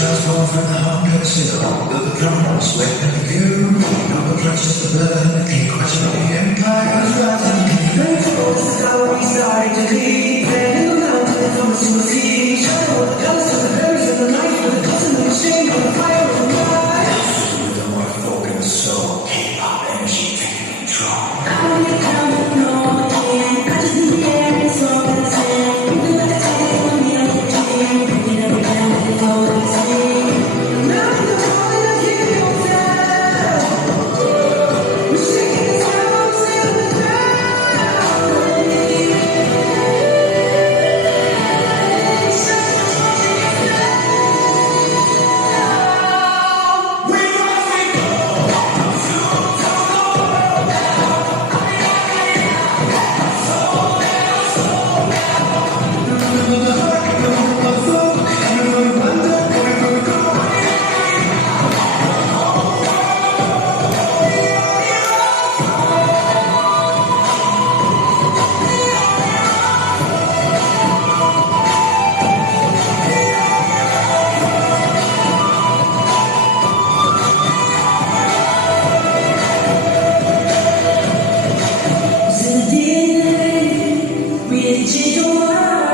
Transform from the hunger signal to the drums waiting for you. No precious to burn the king, question the empire's rising. Faithful is how we started to lead. New mountains on the single sea. Shadow of the ghosts of the berries of the night. With the dust in the machine, with the fire of the night. With the more folk in the soul. Keep up energy, taking control. I'll be counting on again. I just need the air and song and sand. You can let it take on me on the team. Bringing every down with the flow. Reaching the world.